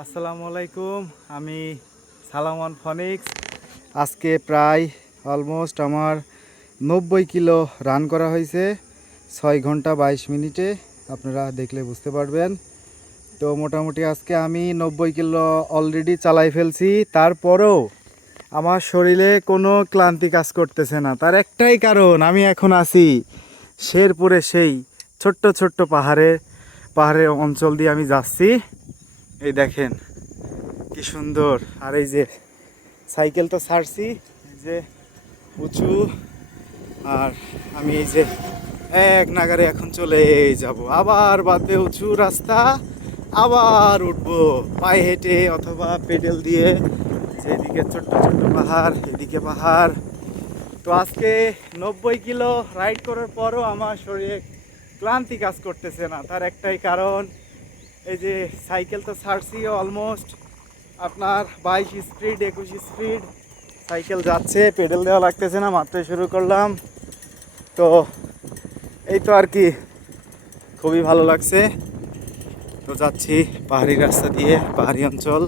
আসসালামু আলাইকুম। আমি সালামান ফনিক্স। আজকে প্রায় অলমোস্ট আমার 90 কিলো রান করা হয়েছে 6 ঘন্টা 22 মিনিটে। আপনারা দেখলে বুঝতে পারবেন। তো মোটামুটি আজকে আমি 90 কিলো অলরেডি চালাই ফেলছি। তারপরেও আমার শরীরে কোনো ক্লান্তি কাজ করতেছে না। তার একটাই কারণ, আমি এখন আছি শেরপুরে, সেই ছোট্ট ছোট্ট পাহাড়ের অঞ্চল দিয়ে আমি যাচ্ছি। এই দেখেন কি সুন্দর। আর এই যে সাইকেল তো ছাড়ছি, এই যে উঁচু, আর আমি এই যে এক নাগারে এখন চলে যাব। আবার বাদে উঁচু রাস্তা, আবার উঠবো পায়ে হেঁটে অথবা পেডেল দিয়ে। যেদিকে ছোট্ট ছোট্ট পাহাড়, এদিকে পাহাড়। তো আজকে 90 কিলো রাইড করার পরও আমার শরীরে ক্লান্তি কাজ করতেছে না। তার একটাই কারণ, এই যে সাইকেল তো ছাড়ছি অলমোস্ট আপনার 22 স্পিড 21 স্পিড সাইকেল যাচ্ছে, পেডেল দেওয়া লাগতেছে না, মাত্র শুরু করলাম। তো এই তো আর কি, খুবই ভালো লাগছে। তো যাচ্ছি পাহাড়ি রাস্তা দিয়ে, পাহাড়ি অঞ্চল।